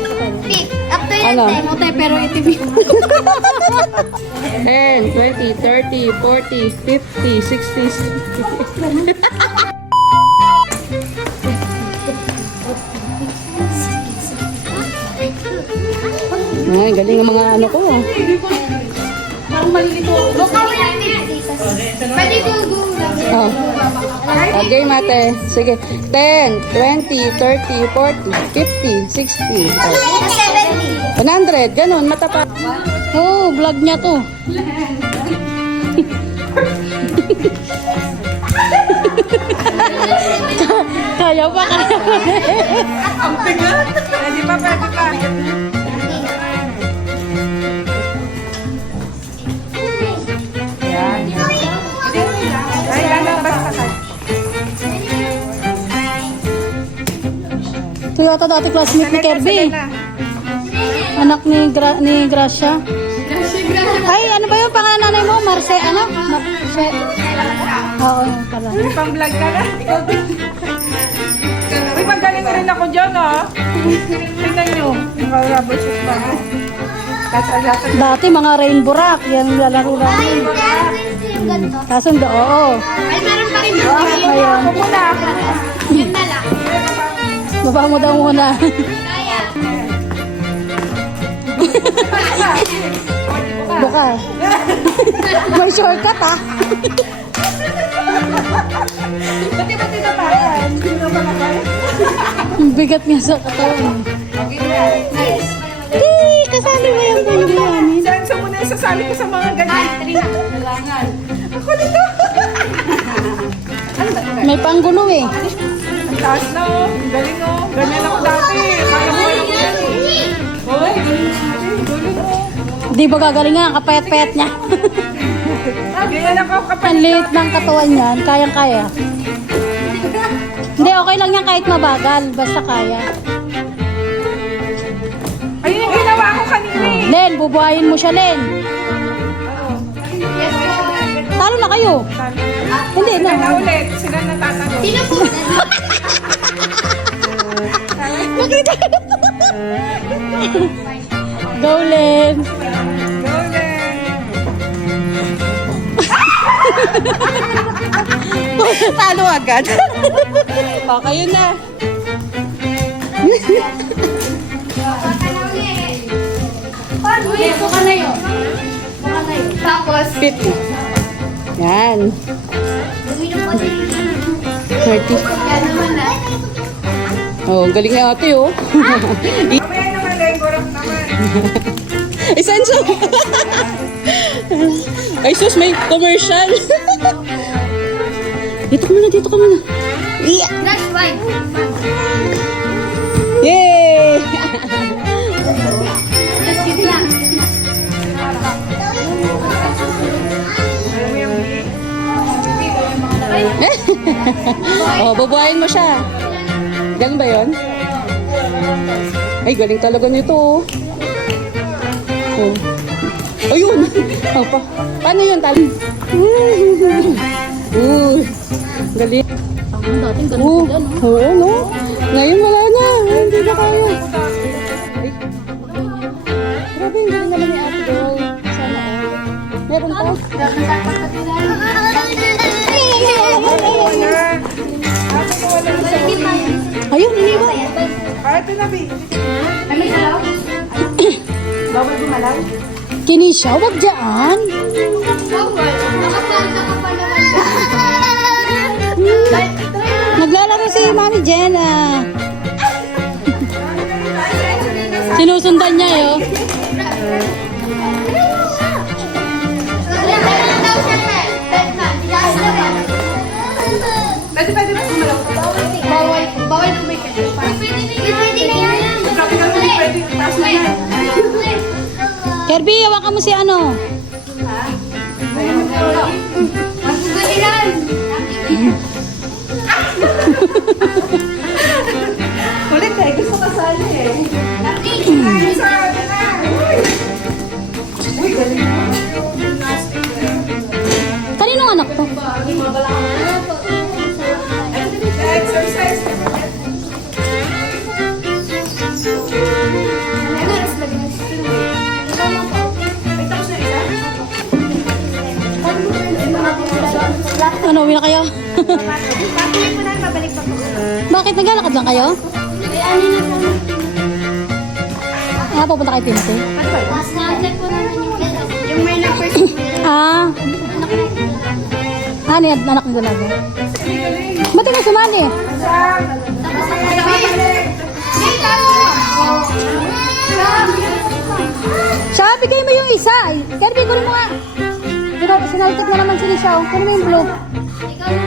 te. Tip. Up to yan, Ano? te. Ano te, pero itim yun. 10, 20, 30, 40, 50, 60, 70. Ay, galing ang mga ano ko. Parang malilito. Buka mo yung tip, Jesus. Pwede ko Oh. Okay, mate. Sige. 10, 20, 30, 40, 50, 60. 70. 100. Ganun, matapat. Oo, vlog niya to. Kaya pa kaya. Ang bigat. Hindi pa pwede pa. Yan. Ay, ganang basta ka. Ito yata dati classmate ni Kirby. Anak ni Gracia. Ay, ano ba yung pangalan nanay mo? Marce, ano? Marce. Oo, yun pala. May pang-vlog ka na. Uy, magaling rin ako dyan, ah. Tingnan nyo. Nakarabot siya pa. Kasalasan. Dati mga rainbow rock, yan lalaro namin. Yung ganito. Kaso hindi, oo. Ay, meron pa rin. Ayun. Ako muna. Yun na lang. Baba mo daw muna. Kaya. Buka. May shortcut ah. Pati-pati na parang. Hindi na ba na kaya? Ang bigat niya sa katawan. Kasali mo yung bandi namin. Saan sa muna sasali ko sa mga ganyan? Ako dito. May pangguno eh. Ang taas na, oh. Ang galing, oh. Ganyan ako dati. Kaya mo lang yan. Hoy, galing, oh. Di ba gagaling nga, ang kapayat-payat niya. Ganyan ako kapag. Ang liit ng katawan niyan, kayang-kaya. Hindi, okay lang yan kahit mabagal, basta kaya. Ayun yung ginawa ko kanina eh. Len, bubuhayin mo siya, Len. Talo na kayo. Hindi na. Sila na ulit. Sila natatanong. Sino po? Go, Len. Go, Len. Talo agad. O, kayo na. Uy, buka na yun. Buka na yun. Tapos, 50. Yan. uminom po din. 30. Yan naman na. Oh, galing na ate oh. Mamaya naman, Len. Gorok naman. Isan siya. Ay sus, may commercial. Dito ka muna, dito ka muna. Yeah. Last one. Yay! Last give na. Oh, babayin mo siya. Galing ba yun? Ay, galing talaga nito oh. Oh. Ayun! Oh, paano yun? Tali? Galing. Ang dating ganun Oo, sila, no? oo, no? Ngayon wala na. Hindi na kaya. Ay. Grabe, hindi naman ni ate girl. Sana all. Meron pa? Ayun, iniwan. Ah, ito na, Bi. Kami salaw? Bawal gumalaw. Kinisha, wag dyan. Bawal. Nakapal naman. Naglalaro si Mami Jenna. Sinusundan niya yun. Pwede ba gumalaw? Bawal tumikit. Pwede na yan. Sabi ka naman, pwede. Taas na yan. Kirby, hawakan mo si ano. Magpapalilan. Kulit eh. Gusto kasali eh. Sabi na. Uy, galing mo. Kaninong anak to? Exercise. Ano, uwi na kayo? Patuloy po na, babalik pa po. Bakit naglalakad lang kayo? Kaya ano na po. Ah, pupunta kay Timothy. Mas na-check po namin yung may na-first. Ah. Ah, anak ni Donago. Ba't ka sumali? Siya, bigay mo yung isa. Kirby, kunin mo nga. Sinalikat na naman si Lisha. Kunin mo yung blue. Ikaw na